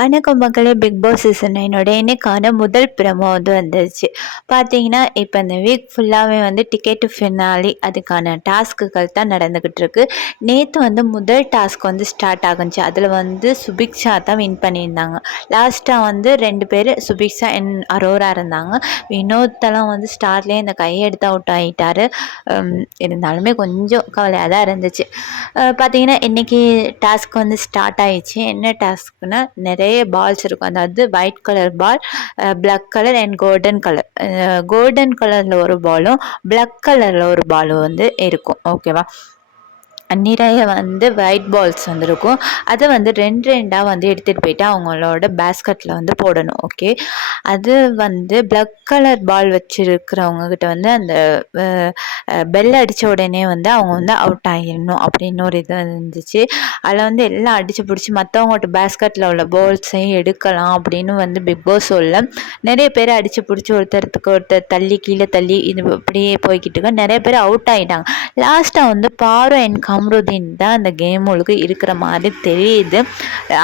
வணக்கம் மக்களே! Big Boss season 9 இன்னைக்கான முதல் ப்ரோமோ வந்துருச்சு. பார்த்தீங்கன்னா, இப்போ இந்த வீக் ஃபுல்லாவே டிக்கெட் டு ஃபினாலி அதுக்கான டாஸ்க்குகள் தான் நடந்துகிட்டு இருக்கு. நேத்து முதல் டாஸ்க் ஸ்டார்ட் ஆகுச்சு. அதில சுபிக்ஷா தான் வின் பண்ணியிருந்தாங்க. லாஸ்ட்டா 2 பேர் சுபிக்ஷா அண்ட் அரோரா இருந்தாங்க. வினோத்தெல்லாம் ஸ்டார்ட்லேயே இந்த கையெடுத்து அவுட் ஆகிட்டாரு. இருந்தாலுமே கொஞ்சம் கவலையாக தான் இருந்துச்சு. பார்த்தீங்கன்னா, இன்னைக்கு டாஸ்க் ஸ்டார்ட் ஆயிடுச்சு. என்ன டாஸ்க்னா நிறைய பால்ஸ் இருக்கும். அதாவது white colour ball, black colour and golden colour. Golden கலரில் ஒரு பாலும் பிளாக் கலரில் ஒரு பாலும் இருக்கும். ஓகேவா? நிறைய ஒயிட் பால்ஸ் இருக்கும். அதை 2 எடுத்துகிட்டு போயிட்டு அவங்களோட பேஸ்கெட்டில் போடணும். ஓகே, அது பிளாக் கலர் பால் வச்சுருக்கிறவங்கக்கிட்ட அந்த பெல் அடித்த உடனே அவங்க அவுட் ஆகிடணும் அப்படின்னு ஒரு இது இருந்துச்சு. அதில் எல்லாம் அடித்து பிடிச்சி மற்றவங்கள்ட்ட பேஸ்கெட்டில் உள்ள பால்ஸையும் எடுக்கலாம் அப்படின்னு பிக் பாஸ் சொல்ல நிறைய பேர் அடித்து பிடிச்சி ஒருத்தர் தள்ளி கீழே தள்ளி இது இப்படியே போய்கிட்டு இருக்க நிறைய பேர் அவுட் ஆகிட்டாங்க. லாஸ்ட்டாக பாரு அண்ட் கம்ருதீன் தான் அந்த கேம் முழுக்க இருக்கிற மாதிரி தெரியுது.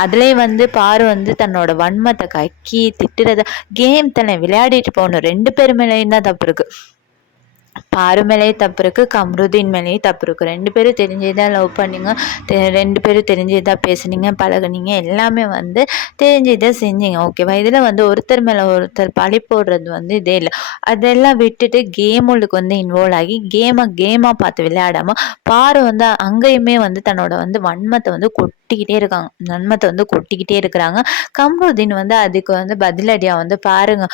அதுலேயே பாரு தன்னோட வன்மத்தை கக்கி திட்டுறத கேம் தானே விளையாடிட்டு போகணும். 2 பேர் மேலேயும் தான் தப்பு இருக்குது. பாரு மேலேயும் தப்பு இருக்குது, கம்ருதீன் மேலேயும் தப்பு இருக்குது. 2 பேரும் தெரிஞ்சே தான் லவ் பண்ணிங்க, 2 பேரும் தெரிஞ்சே தான் பேசுனீங்க, பழகுனீங்க, எல்லாமே தெரிஞ்சே தான் செஞ்சீங்க. ஓகேவா? இதில் ஒருத்தர் மேலே ஒருத்தர் பழி போடுறது இதே இல்லை. அதெல்லாம் விட்டுட்டு கேமுக்கு இன்வால்வ் ஆகி கேமாக பார்த்து விளையாடாமல் பாரு அங்கேயுமே தன்னோட வன்மத்தை கொட்டிக்கிட்டே இருக்கிறாங்க. கம்ருதீன் அதுக்கு பதிலடியாக பாருங்க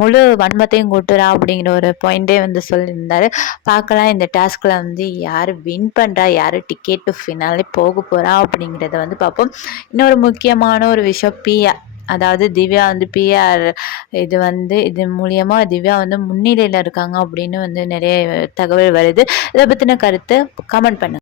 முழு வன்மத்தையும் கொட்டுறா அப்படிங்கிற ஒரு பாயிண்டே சொல்லியிருந்தாரு. பார்க்கலாம் இந்த டாஸ்கில் யார் வின் பண்ணுறா, யார் டிக்கெட் டு ஃபினாலே போக போகிறா அப்படிங்கிறத பார்ப்போம். இன்னொரு முக்கியமான ஒரு விஷயம், பிஆர், அதாவது திவ்யா பிஆர் இது இது மூலியமாக திவ்யா முன்னிலையில் இருக்காங்க அப்படின்னு நிறைய தகவல் வருது. இதை பற்றின கருத்தை கமெண்ட் பண்ணுங்க.